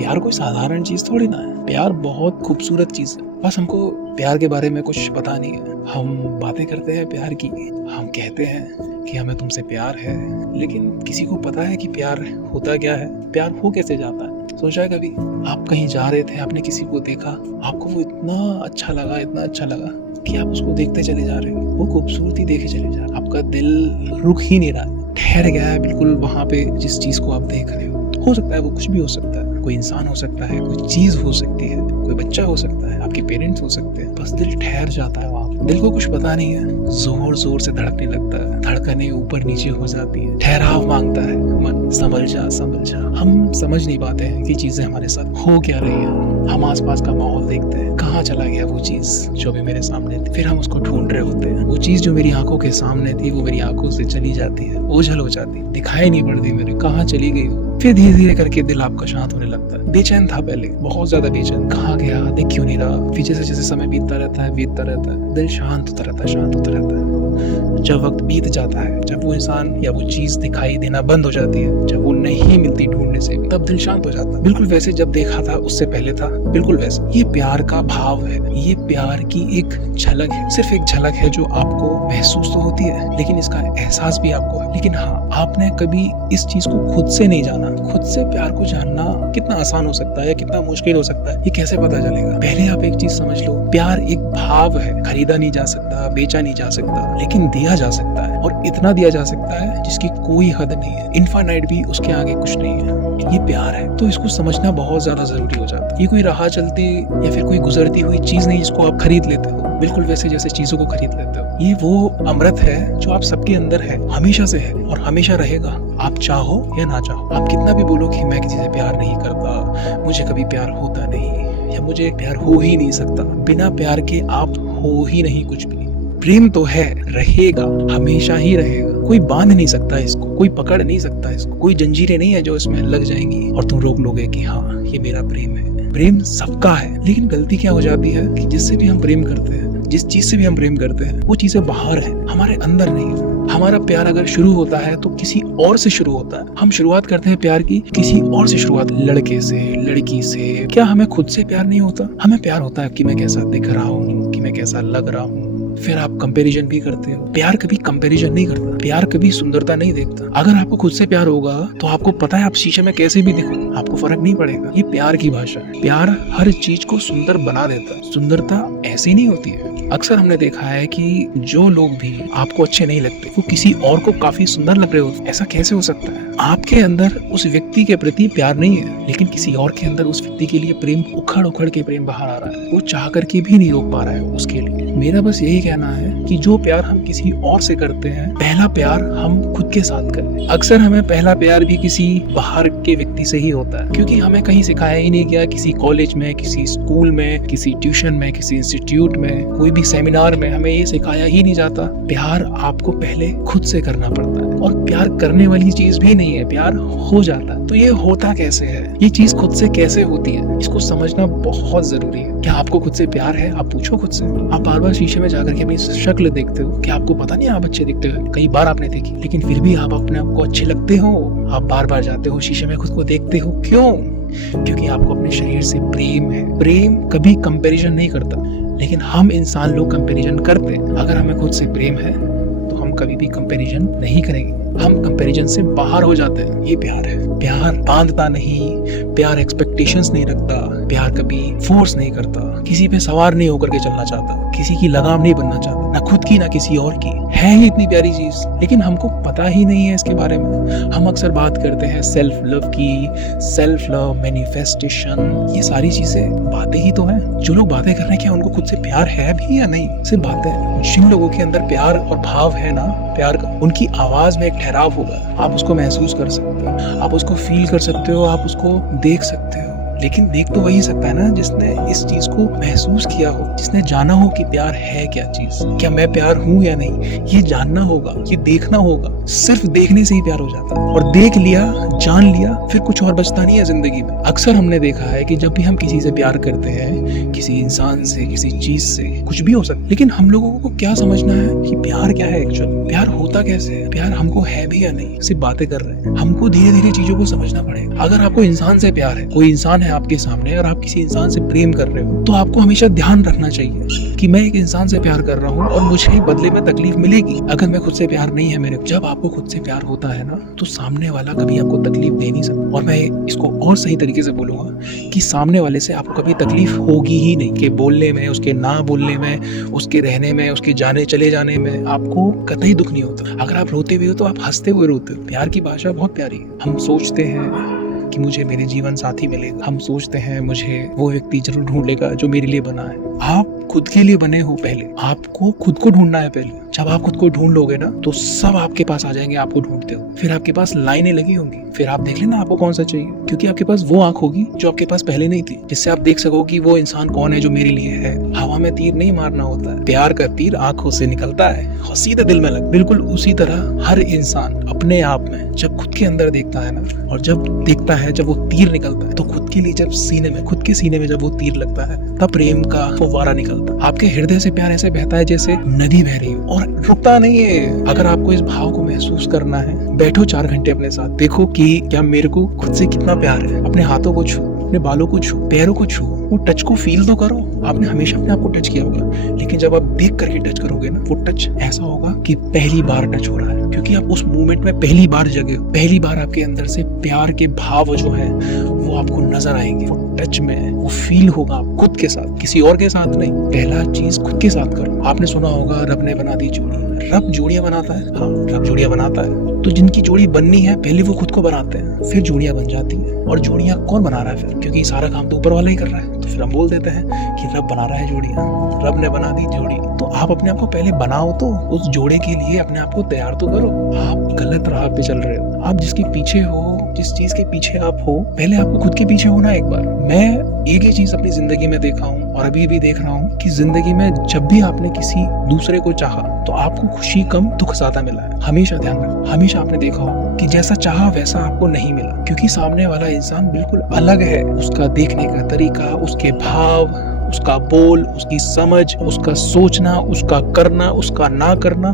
प्यार कोई साधारण चीज थोड़ी ना है। प्यार बहुत खूबसूरत चीज है। बस हमको प्यार के बारे में कुछ पता नहीं है। हम बातें करते हैं प्यार की, हम कहते हैं कि हमें तुमसे प्यार है, लेकिन किसी को पता है कि प्यार होता क्या है, प्यार हो कैसे जाता है। सोचा है कभी आप कहीं जा रहे थे, आपने किसी को देखा, आपको वो इतना अच्छा लगा कि आप उसको देखते चले जा रहे हो, वो खूबसूरती देखे चले जा रहे हो, आपका दिल रुक ही नहीं रहा, ठहर गया है बिल्कुल वहां पे जिस चीज को आप देख रहे हो सकता है वो कुछ भी हो सकता है, कोई इंसान हो सकता है, कोई चीज हो सकती है, कोई बच्चा हो सकता है, आपके पेरेंट्स हो सकते हैं। बस दिल ठहर जाता है वहां पे। दिल को कुछ पता नहीं है, जोर जोर से धड़कने लगता है, धड़कने ऊपर नीचे हो जाती है, ठहराव मांगता है मन, संभल जा। हम समझ नहीं पाते हैं कि चीजें हमारे साथ हो क्या रही है। हम आसपास का माहौल देखते हैं, कहाँ चला गया वो चीज जो भी मेरे सामने थी, फिर हम उसको ढूंढ रहे होते हैं। वो चीज जो मेरी आंखों के सामने थी वो मेरी आंखों से चली जाती है, ओझल हो जाती है, दिखाई नहीं पड़ती मेरे, कहाँ चली गई। फिर धीरे धीरे करके दिल आपका शांत होने लगता है। बेचैन था पहले, बहुत ज्यादा बेचैन, कहाँ गया, देख क्यों नहीं रहा। फिर जैसे जैसे समय बीतता रहता है, दिल शांत होता रहता है। जब वक्त बीत जाता है, जब वो इंसान या वो चीज दिखाई देना बंद हो जाती है, जब वो नहीं मिलती ढूंढने से भी, तब दिल शांत हो जाता है। बिल्कुल वैसे जब देखा था उससे पहले था, बिल्कुल वैसे। ये प्यार का भाव है, ये प्यार की एक झलक है, सिर्फ एक झलक है जो आपको महसूस तो होती है, लेकिन इसका एहसास भी आपको है। लेकिन हाँ, आपने कभी इस चीज को खुद से नहीं जाना। खुद से प्यार को जानना कितना आसान हो सकता है या कितना मुश्किल हो सकता है, ये कैसे पता चलेगा। पहले आप एक चीज समझ लो, प्यार एक भाव है, खरीदा नहीं जा सकता, बेचा नहीं जा सकता, लेकिन दिया जा सकता है, और इतना दिया जा सकता है जिसकी कोई हद नहीं है। इनफाइनाइट भी उसके आगे कुछ नहीं है। ये प्यार है, तो इसको समझना बहुत ज्यादा जरूरी हो जाता है। ये कोई राह चलती या फिर कोई गुजरती हुई चीज नहीं जिसको आप खरीद लेते हो, बिल्कुल वैसे जैसे चीजों को खरीद लेते हो। ये वो अमृत है जो आप सबके अंदर है, हमेशा से है और हमेशा रहेगा, आप चाहो या ना चाहो। आप कितना भी बोलो कि मैं किसी से प्यार नहीं करता, मुझे कभी प्यार होता नहीं, या मुझे प्यार हो ही नहीं सकता, बिना प्यार के आप हो ही नहीं कुछ भी। प्रेम तो है, रहेगा, हमेशा ही रहेगा। कोई बांध नहीं सकता इसको, कोई पकड़ नहीं सकता इसको, कोई जंजीरें नहीं है जो इसमें लग जाएंगी और तुम रोक लोगे कि हाँ ये मेरा प्रेम है। प्रेम सबका है, लेकिन गलती क्या हो जाती है कि जिससे भी हम प्रेम करते हैं, जिस चीज से भी हम प्रेम करते हैं, वो चीजें बाहर है, हमारे अंदर नहीं है। हमारा प्यार अगर शुरू होता है तो किसी और से शुरू होता है। हम शुरुआत करते हैं प्यार की किसी और से शुरुआत, लड़के से, लड़की से। क्या हमें खुद से प्यार नहीं होता? हमें प्यार होता है कि मैं कैसा दिख रहा हूँ, कि मैं कैसा लग रहा हूँ। फिर आप कंपैरिजन भी करते हो। प्यार कभी कंपैरिजन नहीं करता, प्यार कभी सुंदरता नहीं देखता। अगर आपको खुद से प्यार होगा तो आपको पता है आप शीशे में कैसे भी दिखो, आपको फर्क नहीं पड़ेगा। ये प्यार की भाषा है। प्यार हर चीज को सुंदर बना देता है। सुंदरता ऐसी नहीं होती है। अक्सर हमने देखा है कि जो लोग भी आपको अच्छे नहीं लगते वो किसी और को काफी सुंदर लग रहे होते। ऐसा कैसे हो सकता है? आपके अंदर उस व्यक्ति के प्रति प्यार नहीं है, लेकिन किसी और के अंदर उस व्यक्ति के लिए प्रेम, उखड़ उखड़ के प्रेम बाहर आ रहा है। वो चाह करके भी नहीं रोक पा रहा है उसके लिए। मेरा बस यही कहना है कि जो प्यार हम किसी और से करते हैं, पहला प्यार हम खुद के साथ करें। अक्सर हमें पहला प्यार भी किसी बाहर के व्यक्ति से ही होता है, क्योंकि हमें कहीं सिखाया ही नहीं गया, किसी कॉलेज में, किसी स्कूल में, किसी ट्यूशन में, किसी इंस्टीट्यूट में, कोई भी सेमिनार में हमें ये सिखाया ही नहीं जाता। प्यार आपको पहले खुद से करना पड़ता है, और प्यार करने वाली चीज भी नहीं है, प्यार हो जाता है। तो ये होता कैसे है, ये चीज खुद से कैसे होती है, इसको समझना बहुत जरूरी है। क्या आपको खुद से प्यार है? आप पूछो खुद से। आप बार बार शीशे में जाकर के अपनी शक्ल देखते हो, क्या आपको पता नहीं आप अच्छे दिखते हो? कई बार आपने देखी, लेकिन फिर भी आप अपने आप को अच्छे लगते हो। आप बार बार जाते हो शीशे में, खुद को देखते हो। क्यों? क्योंकि आपको अपने शरीर से प्रेम है। प्रेम कभी कंपैरिजन नहीं करता, लेकिन हम इंसान लोग कंपैरिजन करते हैं। अगर हमें खुद से प्रेम है तो हम कभी भी कंपैरिजन नहीं करेंगे, हम कंपैरिजन से बाहर हो जाते हैं। ये प्यार है। प्यार बांधता नहीं, प्यार एक्सपेक्टेशंस नहीं रखता, प्यार कभी फोर्स नहीं करता, किसी पे सवार नहीं होकर के चलना चाहता, किसी की लगाम नहीं बनना चाहता, ना खुद की ना किसी और की। है ही इतनी प्यारी चीज, लेकिन हमको पता ही नहीं है इसके बारे में। हम अक्सर बात करते हैं सेल्फ लव की, सेल्फ लव मैनिफेस्टेशन, ये सारी चीजें बातें ही तो हैं। जो लोग बातें कर रहे हैं, क्या उनको खुद से प्यार है भी या नहीं? सिर्फ बातें। जिन लोगों के अंदर प्यार और भाव है ना, प्यार का, उनकी आवाज में एक ठहराव होगा। आप उसको महसूस कर सकते हो, आप उसको फील कर सकते हो, आप उसको देख सकते हो। लेकिन देख तो वही सकता है ना जिसने इस चीज को महसूस किया हो, जिसने जाना हो कि प्यार है क्या चीज, क्या मैं प्यार हूं या नहीं। ये जानना होगा, ये देखना होगा। सिर्फ देखने से ही प्यार हो जाता है, और देख लिया, जान लिया, फिर कुछ और बचता नहीं है जिंदगी में। अक्सर हमने देखा है कि जब भी हम किसी से प्यार करते हैं, किसी इंसान से, किसी चीज से, कुछ भी हो सकता है, लेकिन हम लोगों को क्या समझना है कि प्यार क्या है एक्चुअली, प्यार होता कैसे है, प्यार हमको है भी या नहीं। सिर्फ बातें कर रहे हैं। हमको धीरे धीरे चीजों को समझना पड़ेगा। अगर आपको इंसान से प्यार है, कोई इंसान है है आपके सामने और आप किसी इंसान से प्रेम कर रहे हो, तो आपको हमेशा ध्यान रखना चाहिए कि मैं एक इंसान से प्यार कर रहा हूँ और मुझे बदले में तकलीफ मिलेगी अगर मैं खुद से प्यार नहीं है मेरे। जब आपको खुद से प्यार होता है ना, तो सामने वाला कभी आपको तकलीफ दे नहीं सकता। और मैं इसको और सही तरीके से बोलूंगा कि सामने वाले से आपको कभी तकलीफ होगी ही नहीं, कि बोलने में, उसके ना बोलने में, उसके रहने में, उसके जाने चले जाने में आपको कतई दुख नहीं होता। अगर आप रोते हुए हो तो आप हंसते हुए रोते हो। प्यार की भाषा बहुत प्यारी है। हम सोचते हैं कि मुझे मेरे जीवन साथी मिलेगा, हम सोचते हैं मुझे वो व्यक्ति जरूर ढूंढ लेगा जो मेरे लिए बना है। आप खुद के लिए बने हो, पहले आपको खुद को ढूंढना है। पहले जब आप खुद को ढूंढ लोगे ना, तो सब आपके पास आ जाएंगे आपको ढूंढते हो। फिर आपके पास लाइनें लगी होंगी, फिर आप देख लेना आपको कौन सा चाहिए, क्योंकि आपके पास वो आंख होगी जो आपके पास पहले नहीं थी, जिससे आप देख सको कि वो इंसान कौन है जो मेरे लिए है। हवा में तीर नहीं मारना होता है, प्यार का तीर आंखों से निकलता है और सीधे दिल में लग। बिल्कुल उसी तरह हर इंसान अपने आप में जब खुद के अंदर देखता है ना, और जब देखता है जब वो तीर निकलता है, तो खुद के लिए जब सीने में, खुद के सीने में जब वो तीर लगता है, तब प्रेम का फव्वारा निकलता है। आपके हृदय से प्यार ऐसे बहता है जैसे नदी बह रही हो और रुकता नहीं है। अगर आपको इस भाव को महसूस करना है, बैठो 4 घंटे अपने साथ, देखो कि क्या मेरे को खुद से कितना प्यार है। अपने हाथों को छू, अपने बालों को छू, पैरों को छू, वो टच को फील तो करो। आपने हमेशा अपने आप को टच किया होगा, लेकिन जब आप देख करके टच करोगे ना, वो टच ऐसा होगा कि पहली बार टच हो रहा है, क्योंकि आप उस मोमेंट में पहली बार जगे हो। पहली बार आपके अंदर से प्यार के भाव जो है वो आपको नजर आएंगे। वो टच में वो फील होगा आप खुद के साथ, किसी और के साथ नहीं। पहला चीज खुद के साथ करो। आपने सुना होगा रब ने बना दी जोड़ी। रब जोड़ियां बनाता है, हाँ रब जोड़ियां बनाता है। तो जिनकी जोड़ी बननी है पहले वो खुद को बनाते हैं, फिर जोड़ियां बन जाती हैं। और जोड़ियां कौन बना रहा है फिर, क्योंकि सारा काम तो ऊपर वाला ही कर रहा है, तो फिर हम बोल देते हैं कि रब बना रहा है जोड़ियां, रब ने बना दी जोड़ी। तो आप अपने आप को पहले बनाओ, तो उस जोड़े के लिए अपने आप को तैयार तो करो। आप गलत राह पे चल रहे हो। आप जिसके पीछे हो, जिस चीज के पीछे आप हो, पहले आपको खुद के पीछे होना एक बार। मैं एक ही चीज अपनी जिंदगी में देखा हूँ और अभी भी देख रहा हूँ कि जिंदगी में जब भी आपने किसी दूसरे को चाहा, तो आपको खुशी कम दुख ज्यादा मिला है। हमेशा ध्यान रखो, हमेशा आपने देखा होगा कि जैसा चाहा वैसा आपको नहीं मिला, क्योंकि सामने वाला इंसान बिल्कुल अलग है। उसका देखने का तरीका, उसके भाव, उसका बोल, उसकी समझ, उसका सोचना, उसका करना, उसका ना करना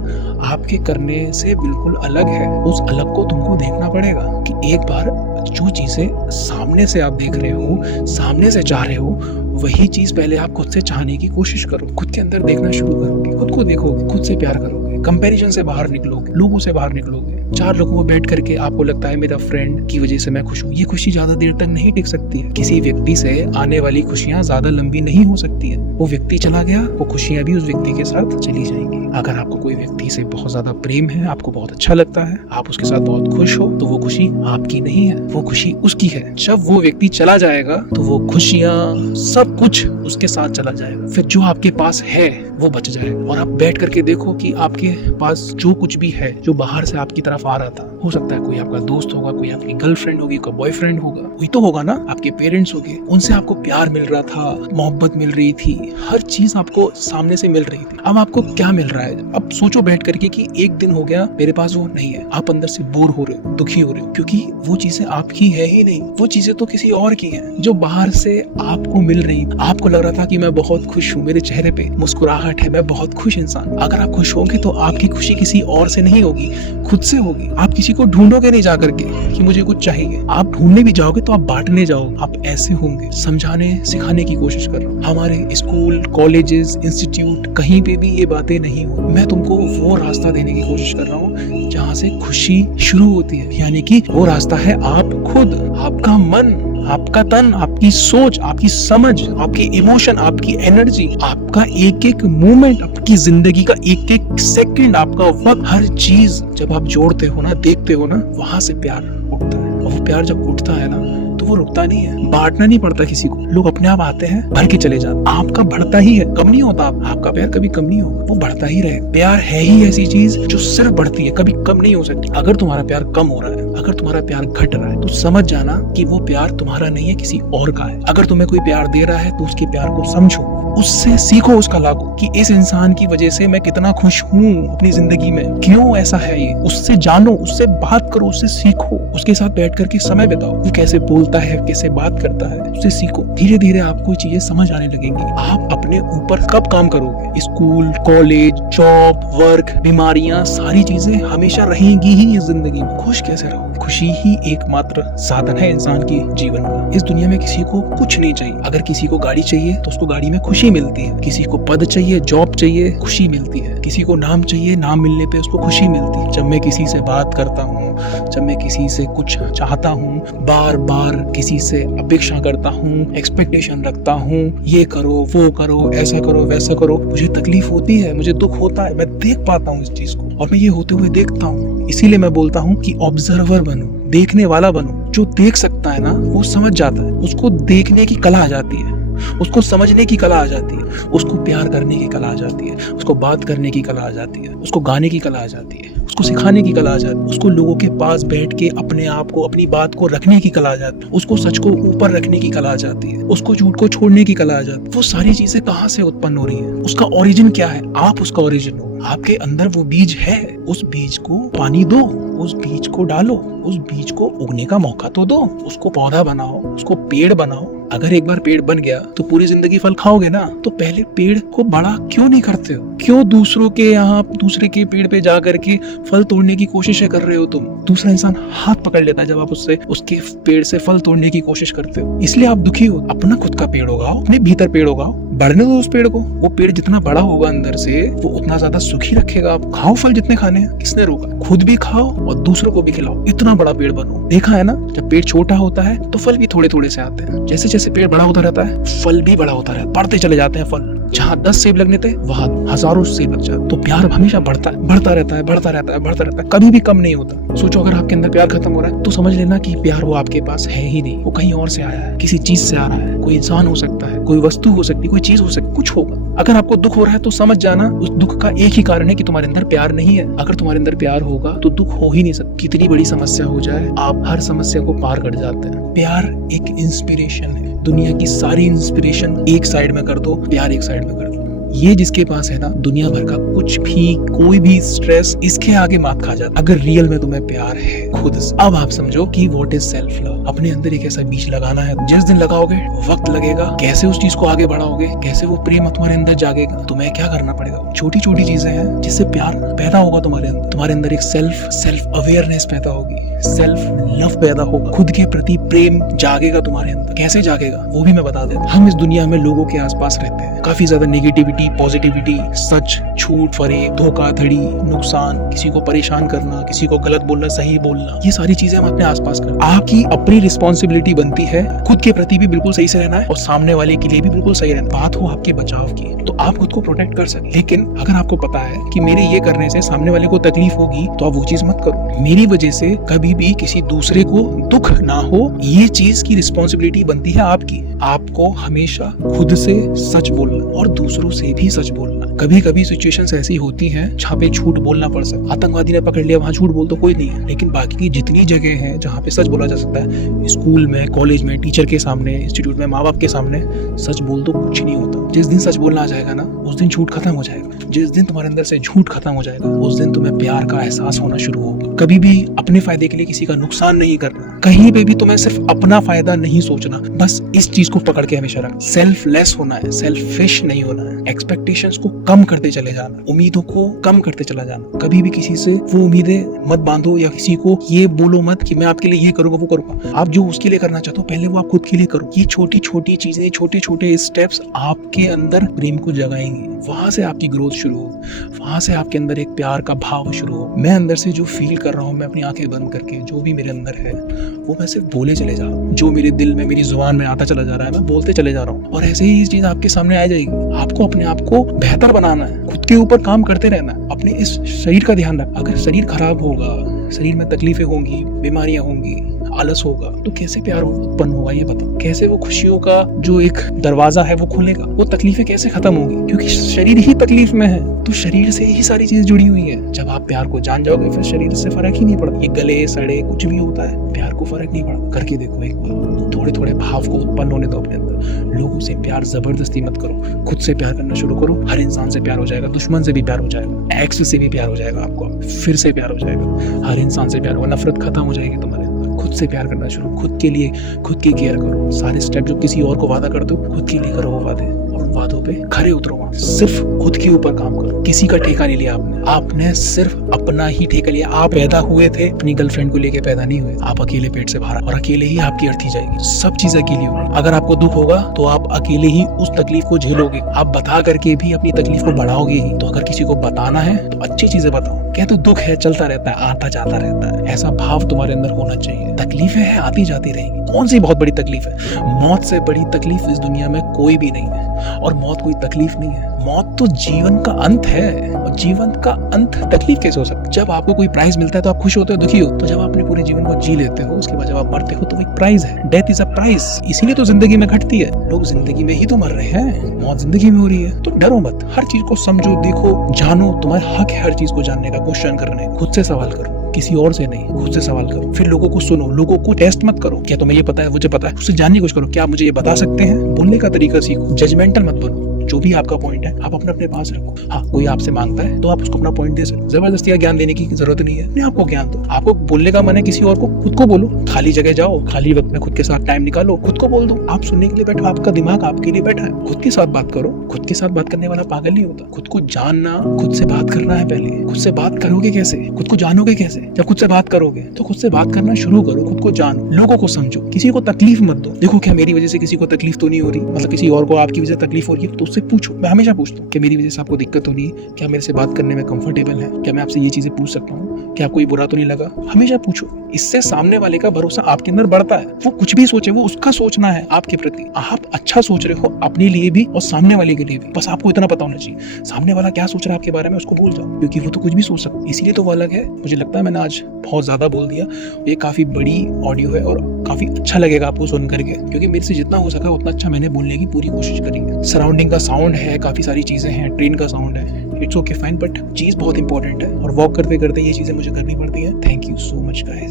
आपके करने से बिल्कुल अलग है। उस अलग को तुमको देखना पड़ेगा कि एक बार जो चीजें सामने से आप देख रहे हो, सामने से चाह रहे हो, वही चीज पहले आप खुद से चाहने की कोशिश करो। खुद के अंदर देखना शुरू करोगे, खुद को देखोगे, खुद से प्यार करोगे, कंपैरिजन से बाहर निकलोगे, लोगों से बाहर निकलोगे। 4 लोगों को बैठ करके आपको लगता है मेरा फ्रेंड की वजह से मैं खुश हूँ, ये खुशी ज्यादा देर तक नहीं टिक सकती है। किसी व्यक्ति से आने वाली खुशियां ज्यादा लंबी नहीं हो सकती है। वो व्यक्ति चला गया, वो खुशियां भी उस व्यक्ति के साथ चली जाएंगी। अगर आपको कोई व्यक्ति से बहुत ज्यादा प्रेम है, आपको बहुत अच्छा लगता है, आप उसके साथ बहुत खुश हो, तो वो खुशी आपकी नहीं है, वो खुशी उसकी है। जब वो व्यक्ति चला जाएगा तो वो खुशियां, सब कुछ उसके साथ चला जाएगा। फिर जो आपके पास है वो बच जाएगा। और आप बैठ करके देखो कि आपके पास जो कुछ भी है, जो बाहर से आपकी तरफ आ रहा था, हो सकता है कोई आपका दोस्त होगा, कोई आपकी गर्लफ्रेंड होगी, कोई बॉयफ्रेंड होगा, कोई तो होगा ना, आपके पेरेंट्स होंगे, उनसे आपको प्यार मिल रहा था, मोहब्बत मिल रही थी, हर चीज आपको सामने से मिल रही थी। अब आपको क्या मिल रहा है? अब सोचो बैठ करके कि एक दिन हो गया मेरे पास वो नहीं है, आप अंदर से बोर हो रहे हो, दुखी हो रहे हो, क्योंकि वो चीजें आपकी है ही नहीं, वो चीजें तो किसी और की हैं, जो बाहर से आपको मिल रही। आपको लग रहा था कि मैं बहुत खुश हूँ, मेरे चेहरे पे मुस्कुराहट है, मैं बहुत खुश इंसान। अगर आप खुश होंगे तो आपकी खुशी किसी और से नहीं होगी, खुद से होगी। आप किसी को ढूंढोगे नहीं जा करके कि मुझे कुछ चाहिए। आप ढूंढने भी जाओगे तो आप बांटने जाओगे। आप ऐसे होंगे। समझाने सिखाने की कोशिश कर रहा हूँ। हमारे स्कूल, कॉलेजेस, इंस्टीट्यूट, कहीं पे भी ये बातें नहीं हो। मैं तुमको वो रास्ता देने की कोशिश कर रहा हूँ जहाँ से खुशी शुरू होती है, यानी कि वो रास्ता है आप खुद, आपका मन, आपका तन, आपकी सोच, आपकी समझ, आपकी इमोशन, आपकी एनर्जी, आपका एक एक मूवमेंट, आपकी जिंदगी का एक एक सेकंड, आपका वक्त, हर चीज जब आप जोड़ते हो ना, देखते हो ना, वहां से प्यार उठता है। और वो प्यार जब उठता है ना, तो वो रुकता नहीं है। बांटना नहीं पड़ता किसी को। लोग अपने आप आते हैं, भर के चले जाते। आपका बढ़ता ही है, कम नहीं होता। आपका प्यार कभी कम नहीं होगा, वो बढ़ता ही रहे। प्यार है ही ऐसी चीज जो सिर्फ बढ़ती है, कभी कम नहीं हो सकती। अगर तुम्हारा प्यार कम हो रहा है, अगर तुम्हारा प्यार घट रहा है, तो समझ जाना कि वो प्यार तुम्हारा नहीं है, किसी और का है। अगर तुम्हें कोई प्यार दे रहा है तो उसके प्यार को समझो, उससे सीखो, उसका लागू, कि इस इंसान की वजह से मैं कितना खुश हूँ अपनी जिंदगी में, क्यों ऐसा है ये। उससे जानो, उससे बात करो, उससे सीखो, उसके साथ बैठ करके समय बिताओ। वो कैसे बोलता बोलता है, कैसे बात करता है, उससे सीखो। धीरे धीरे आपको चीजें समझ आने लगेंगी। आप अपने ऊपर कब काम करोगे? स्कूल, कॉलेज, जॉब, वर्क, बीमारियां, सारी चीजें हमेशा रहेंगी ही इस जिंदगी में। खुश कैसे रहो? खुशी ही एकमात्र साधन है इंसान की जीवन का। इस दुनिया में किसी को कुछ नहीं चाहिए। अगर किसी को गाड़ी चाहिए तो उसको गाड़ी में खुशी मिलती है। किसी को पद चाहिए, जॉब चाहिए, खुशी मिलती है। किसी को नाम चाहिए, नाम मिलने पे उसको खुशी मिलती है। जब मैं किसी से बात करता हूँ, जब मैं किसी से कुछ चाहता हूँ, बार बार किसी से अपेक्षा करता हूँ, एक्सपेक्टेशन रखता हूँ, ये करो, वो करो, ऐसा करो, वैसा करो, मुझे तकलीफ होती है, मुझे दुख होता है। मैं देख पाता हूँ इस चीज को और मैं ये होते हुए देखता हूँ। इसीलिए मैं बोलता हूँ कि ऑब्जर्वर बनो, देखने वाला बनो। जो देख सकता है ना वो समझ जाता है। उसको देखने की कला आ जाती है, उसको समझने की कला आ जाती है, उसको प्यार करने की कला आ जाती है, उसको बात करने की कला आ जाती है, उसको गाने की कला आ जाती है, उसको सिखाने की कला आ जाती है, उसको लोगों के पास बैठ के अपने आप को, अपनी बात को रखने की कला आ जाती है, उसको सच को ऊपर रखने की कला आ जाती है, उसको झूठ को छोड़ने की कला आ जाती है। वो सारी चीजें कहाँ से उत्पन्न हो रही है? उसका ओरिजिन क्या है? आप उसका ओरिजिन हो। आपके अंदर वो बीज है। उस बीज को पानी दो, उस बीज को डालो, उस बीज को उगने का मौका तो दो। उसको पौधा बनाओ, उसको पेड़ बनाओ। अगर एक बार पेड़ बन गया तो पूरी जिंदगी फल खाओगे ना। तो पहले पेड़ को बड़ा क्यों नहीं करते हो? क्यों दूसरों के यहाँ, दूसरे के पेड़ पे जा करके फल तोड़ने की कोशिश कर रहे हो तुम? दूसरा इंसान हाथ पकड़ लेता है जब आप उससे, उसके पेड़ से फल तोड़ने की कोशिश करते हो। इसलिए आप दुखी हो। अपना खुद का पेड़ उगाओ, अपने भीतर पेड़ उगाओ, बढ़ने दो उस पेड़ को। वो पेड़ जितना बड़ा होगा अंदर से, वो उतना ज्यादा सुखी रखेगा। आप खाओ फल जितने खाने हैं, किसने रोका? खुद भी खाओ और दूसरों को भी खिलाओ। इतना बड़ा पेड़ बनो। देखा है ना, जब पेड़ छोटा होता है तो फल भी थोड़े थोड़े से आते हैं। जैसे जैसे पेड़ बड़ा होता रहता है, फल भी बड़ा होता रहता है, बढ़ते चले जाते हैं फल। जहाँ 10 सेब लगने थे वहाँ हजारों सेब लग जाते। तो प्यार हमेशा बढ़ता है, बढ़ता रहता है, बढ़ता रहता है, बढ़ता रहता है, कभी भी कम नहीं होता। सोचो अगर आपके अंदर प्यार खत्म हो रहा है तो समझ लेना कि प्यार वो आपके पास है ही नहीं, वो कहीं और से आया है, किसी चीज से आ रहा है। कोई इंसान हो सकता है, कोई वस्तु हो सकती है, कोई चीज हो सकती है, कुछ होगा। अगर आपको दुख हो रहा है तो समझ जाना उस दुख का एक ही कारण है कि तुम्हारे अंदर प्यार नहीं है। अगर तुम्हारे अंदर प्यार होगा तो दुख हो ही नहीं सकता। कितनी बड़ी समस्या हो जाए, आप हर समस्या को पार कर जाते हैं। प्यार एक इंस्पिरेशन है। दुनिया की सारी इंस्पिरेशन एक साइड में कर दो, प्यार एक साइड में कर दो। ये जिसके पास है ना, दुनिया भर का कुछ भी, कोई भी स्ट्रेस इसके आगे मात खा जाता। अगर रियल में तुम्हें प्यार है खुद से, अब आप समझो कि व्हाट इज सेल्फ लव। अपने अंदर एक ऐसा बीज लगाना है। जिस दिन लगाओगे वक्त लगेगा। कैसे उस चीज को आगे बढ़ाओगे, कैसे वो प्रेम तुम्हारे अंदर जागेगा, तुम्हें क्या करना पड़ेगा? छोटी छोटी चीजें हैं जिससे प्यार पैदा होगा तुम्हारे अंदर। तुम्हारे अंदर एक सेल्फ अवेयरनेस पैदा होगी, सेल्फ लव पैदा होगा, खुद के प्रति प्रेम जागेगा तुम्हारे अंदर। कैसे जागेगा वो भी मैं बता देता। हम इस दुनिया में लोगों के आसपास रहते हैं, काफी ज्यादा नेगेटिविटी, पॉजिटिविटी, सच, झूठ, फरेब, धोखाधड़ी, नुकसान, किसी को परेशान करना, किसी को गलत बोलना, सही बोलना, ये सारी चीजें हम अपने आसपास करते हैं। आपकी अपनी रिस्पॉन्सिबिलिटी बनती है खुद के प्रति भी बिल्कुल सही से रहना है और सामने वाले के लिए भी बिल्कुल सही रहना। बात हो आपके बचाव की तो आप खुद को प्रोटेक्ट कर सके। लेकिन अगर आपको पता है कि मेरे ये करने से सामने वाले को तकलीफ होगी तो आप वो चीज मत करो। मेरी वजह से कभी भी किसी दूसरे को दुख ना हो, ये चीज की रिस्पॉन्सिबिलिटी बनती है आपकी। आपको हमेशा खुद से सच बोलना और दूसरों से भी सच बोलना। कभी कभी सिचुएशंस ऐसी होती हैं जहाँ पे झूठ बोलना पड़ सकता है। आतंकवादी ने पकड़ लिया, वहाँ झूठ बोल तो कोई नहीं है, लेकिन बाकी की जितनी जगह हैं जहाँ पे सच बोला जा सकता है, स्कूल में, कॉलेज में, टीचर के सामने, इंस्टीट्यूट में, माँ बाप के सामने, सच बोल तो कुछ नहीं होता। जिस दिन सच बोलना आ जाएगा ना, उस दिन झूठ खत्म हो जाएगा। जिस दिन तुम्हारे अंदर से झूठ खत्म हो जाएगा, उस दिन तुम्हें प्यार का एहसास होना शुरू होगा। कभी भी अपने फायदे के लिए किसी का नुकसान नहीं करना। कहीं पे भी तुम्हें सिर्फ अपना फायदा नहीं सोचना। बस इस चीज को पकड़ के हमेशा रखना। सेल्फलेस होना है, सेल्फिश नहीं होना है। एक्सपेक्टेशंस को कम करते चले जाना, उम्मीदों को कम करते चला जाना। कभी भी किसी से वो उम्मीदें मत बांधो या किसी को ये बोलो मत कि मैं आपके लिए ये करूंगा, वो करूंगा। आप जो उसके लिए करना चाहते हो पहले वो आप खुद के लिए करो। ये छोटी छोटी चीजें, छोटे छोटे स्टेप्स आपके अंदर प्रेम को जगाएंगे। वहां से आपकी ग्रोथ शुरू हो, वहां से आपके अंदर एक प्यार का भाव शुरू हो। मैं अंदर से जो फील कर रहा हूँ, मैं अपनी आंखें बंद करके जो भी मेरे अंदर है वो मैं सिर्फ बोले चले जा रहा हूँ। जो मेरे दिल में, मेरी जुबान में आता चला जा रहा है, मैं बोलते चले जा रहा हूँ। और ऐसे ही ये चीज आपके सामने आ जाएगी। आपको अपने आप को बेहतर बनाना है, खुद के ऊपर काम करते रहना है। अपने इस शरीर का ध्यान रख। अगर शरीर खराब होगा, शरीर में तकलीफें होंगी, बीमारियां होंगी, आलस होगा, तो कैसे प्यार उत्पन्न होगा ये बताओ। कैसे वो खुशियों का जो एक दरवाजा है वो खुलेगा, वो तकलीफें कैसे खत्म होंगी? क्योंकि शरीर ही तकलीफ में है, तो शरीर से ही सारी चीज जुड़ी हुई है। जब आप प्यार को जान जाओगे फिर शरीर से फर्क ही नहीं पड़ता। ये गले सड़े कुछ भी होता है, प्यार को फर्क नहीं पड़ता। करके देखो एक बार, थोड़े थोड़े भाव को उत्पन्न होने दो अपने अंदर। लोगों से प्यार जबरदस्ती मत करो, खुद से प्यार करना शुरू करो। हर इंसान से प्यार हो जाएगा, दुश्मन से भी प्यार हो जाएगा, एक्स से भी प्यार हो जाएगा, आपको फिर से प्यार हो जाएगा। हर इंसान से प्यार हो, नफरत खत्म हो जाएगी तुम्हारे अंदर। खुद से प्यार करना शुरू, खुद के लिए खुद की केयर करो। सारे स्टेप जो किसी और को वादा करते हो, खुद के लिए करो वो वादे, और उन वादों पे खरे उतरो। सिर्फ खुद के ऊपर काम करो, किसी का ठेका नहीं लिया आपने सिर्फ अपना ही ठेका लिया। आप पैदा हुए थे, अपनी गर्लफ्रेंड को लेके पैदा नहीं हुए। आप अकेले पेट से बाहर, और अकेले ही आपकी अर्थी जाएगी। सब चीज अकेली होगी। अगर आपको दुख होगा तो आप अकेले ही उस तकलीफ को झेलोगे। आप बता करके भी अपनी तकलीफ को बढ़ाओगे ही। तो अगर किसी को बताना है तो अच्छी चीजें बताओ। कहते तो दुख है, चलता रहता है, आता जाता रहता है, ऐसा भाव तुम्हारे अंदर होना चाहिए। तकलीफें हैं, आती जाती रहेंगी। कौन सी बहुत बड़ी तकलीफ है? मौत से बड़ी तकलीफ इस दुनिया में कोई भी नहीं है, और मौत कोई तकलीफ नहीं है। मौत तो जीवन का अंत है, और जीवन का अंत तकलीफ कैसे हो सकता है? जब आपको कोई प्राइज मिलता है तो आप खुश होते हो, दुखी हो? तो जब आप अपने पूरे जीवन को जी लेते हो, उसके बाद जब आप मरते हो तो वो एक प्राइज है। Death is a prize. इसीलिए तो जिंदगी में घटती है। लोग जिंदगी में ही तो मर रहे हैं, मौत जिंदगी में हो रही है। तो डरो मत, हर चीज को समझो, देखो, जानो। तुम्हारा हक है हर चीज को जानने का, क्वेश्चन करने। खुद से सवाल करो, किसी और से नहीं, खुद से सवाल करो। फिर लोगों को सुनो, लोगों को टेस्ट मत करो। क्या तुम्हें ये पता है, मुझे पता है, उससे जानने की कोशिश करो। क्या आप मुझे ये बता सकते हैं? बोलने का तरीका सीखो, जजमेंटल मत बनो। जो भी आपका पॉइंट है आप अपने पास रखो। हाँ, कोई आपसे मांगता है तो आप उसको अपना पॉइंट दे सकते। जबरदस्ती का ज्ञान देने की जरूरत नहीं है। अपने आपको ज्ञान दो। आपको बोलने का मन है किसी और को, खुद को बोलो। खाली जगह जाओ, खाली वक्त में खुद के साथ टाइम निकालो, खुद को बोल दो। आप सुनने के लिए बैठो, आपका दिमाग आपके लिए बैठा है। खुद के साथ बात करो। खुद के साथ बात करने वाला पागल नहीं होता। खुद को जानना, खुद से बात करना है पहले। खुद से बात करोगे कैसे? खुद को जानोगे कैसे? जब खुद से बात करोगे तो खुद से बात करना शुरू करो। खुद को जानो, लोगों को समझो, किसी को तकलीफ मत दो। देखो, क्या मेरी वजह से किसी को तकलीफ तो नहीं हो रही? मतलब किसी और को आपकी वजह से तकलीफ हो रही है तो उससे पूछो। मैं हमेशा पूछता हूँ कि मेरी वजह से आपको दिक्कत तो नहीं है? क्या मेरे से बात करने में कंफर्टेबल है? क्या मैं आपसे ये चीजें पूछ सकता हूँ? क्या आपको ये बुरा तो नहीं लगा? हमेशा पूछो। इससे सामने वाले का भरोसा आपके अंदर बढ़ता है। वो कुछ भी सोचे, वो उसका सोचना है आपके प्रति। आप अच्छा सोच रहे हो अपने लिए भी और सामने वाले के लिए भी। बस आपको इतना पता होना चाहिए, सामने वाला क्या सोच रहा है आपके बारे में, उसको बोल जाओ, क्योंकि वो तो कुछ भी सोच सकता है। इसीलिए तो वो अलग है। मुझे लगता है मैंने आज बहुत ज्यादा बोल दिया। ये काफी बड़ी ऑडियो है और काफी अच्छा लगेगा आपको सुन करके, क्योंकि मेरे से जितना हो सका उतना अच्छा मैंने बोलने की पूरी कोशिश करी है। सराउंडिंग का साउंड है, काफी सारी चीजें हैं, ट्रेन का साउंड है, इट्स ओके फाइन, बट चीज बहुत इंपॉर्टेंट है और वॉक करते करते ये चीजें मुझे करनी पड़ती है। Thank you so much guys.